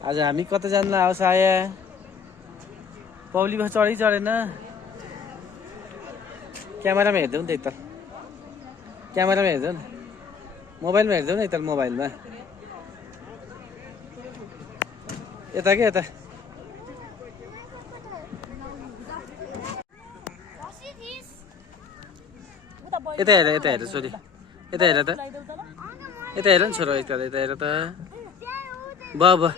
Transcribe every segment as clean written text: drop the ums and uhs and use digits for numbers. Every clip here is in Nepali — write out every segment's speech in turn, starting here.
आज हामी कता जान्ला आउँछ आया पौलीमा चढै चढेन क्यामेरामा हेर्दै त एकताल क्यामेरामा हेर्दै न मोबाइलमा हेर्दै न एकताल मोबाइलमा यता के यता यता हेर छोरी यता हेर त यता हेर नि छोरो यता हेर त बाबा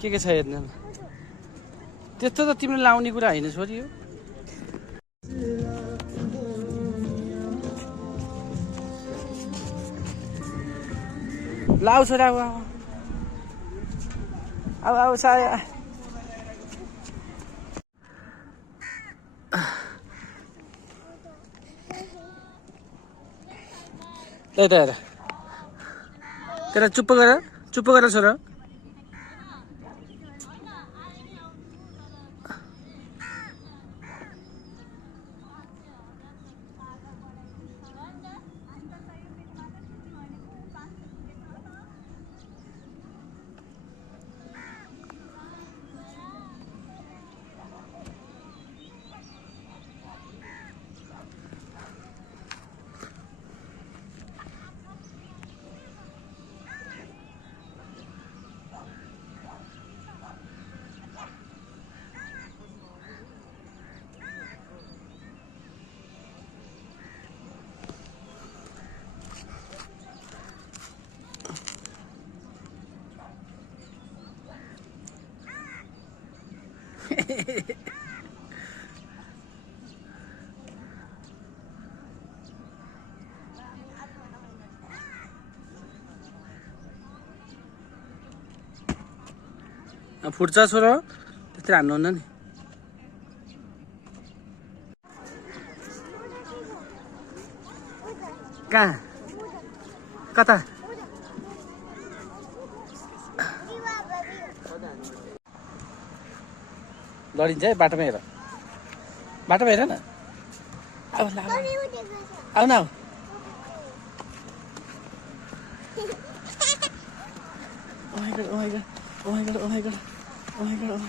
के छ हेर्नु त्यस्तो त तिमीले लाउने कुरा होइन छोरी हो लाउ छोरा अब साया यता हेर तेरा चुप्प गर छोरा फुट्छ छोरो त्यस्तै हान्नुहुन्न नि कहाँ कता लडिन्छ है बाटोमा हेर न आऊ न Oh my god. Lau.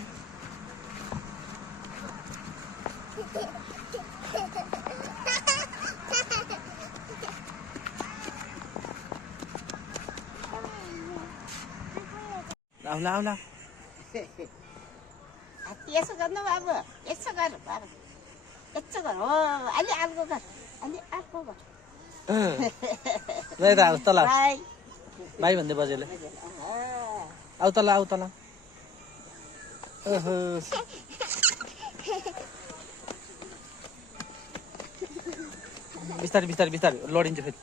यसो गर्नु बाबु यसो गर बाबु यसो गर हो अलि अर्को गर ल त आऊ तल बाई भन्दै बजेले आऊ तल ओहो बिस्तारै लडिन्छ फेरि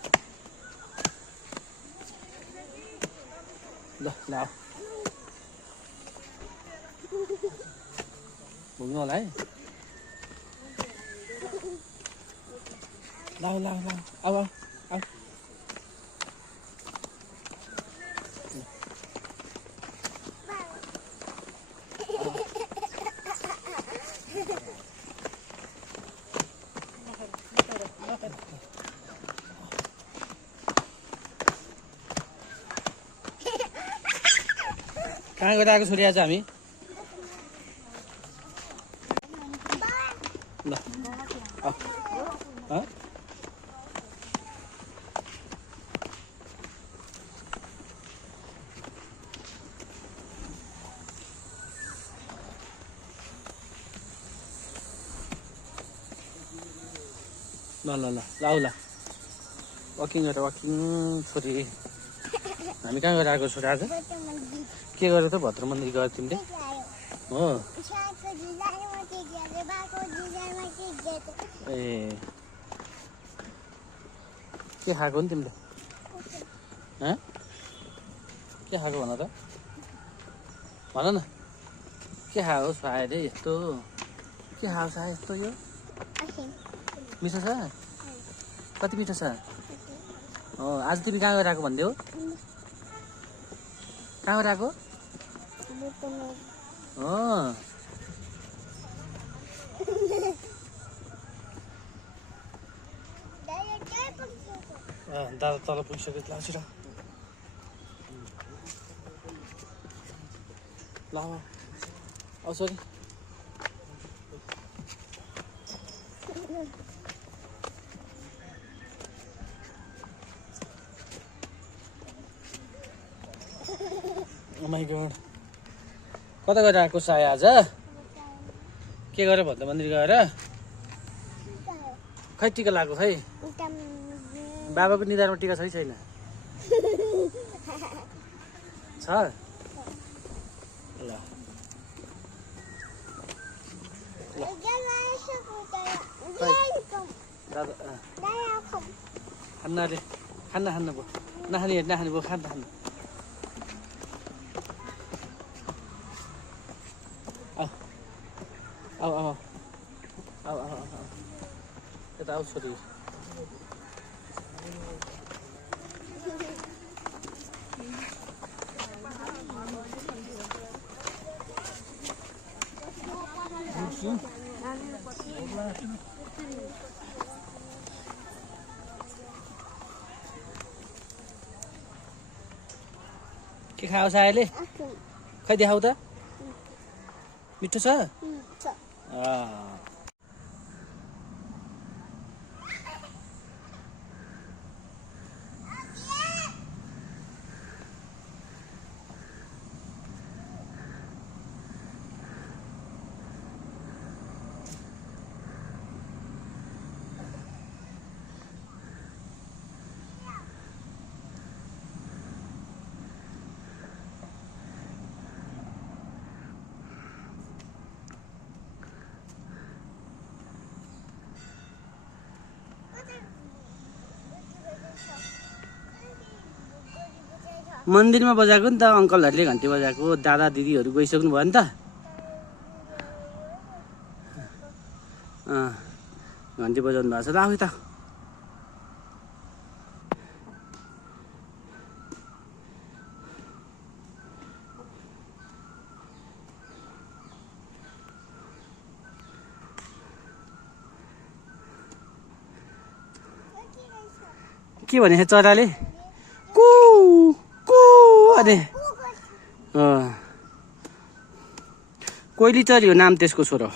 ल आऊ भुल्नु होला है लाऊ आऊ कहाँ गएर आएको छोरी आज हामी ल वकिङ छोरी हामी कहाँ गएर आएको छोरी आज के गरेर त भद्र मन्दिर गयो तिमीले हो ए के खाएको नि तिमीले के खाएको भन त भन न के खाएको सायद यस्तो के खाएको सायद यस्तो यो मिठो छ कति मिठो छ हो आज तिमी कहाँ गएर आएको भन्दै हो कहाँ गएर आएको दादा तल पुगिसक्यो लाउँछु र ल औ सरी ओ माई गॉड कता गएर आएको साय आज के गरेर भन्दा मन्दिर गएर खै टिका लगाएको खै बाबाको निधारमा टिका छ कि छैन छ ल दादा खान्नाले खान्न खान्न भयो नखाने नखाने भयो खान्न खान्न आऊ आऊ आऊ आऊ आऊ यता आऊ छोरी के खाऊ सायले खै देखाऊ त मिठो छ मन्दिरमा बजाएको नि त अङ्कलहरूले घन्टी बजाएको दादा दिदीहरू गइसक्नु भयो नि त घन्टी बजाउनु भएको छ ल आऊ त के भने चराले कु कु अरे कोइली चरी हो नाम त्यसको छोरो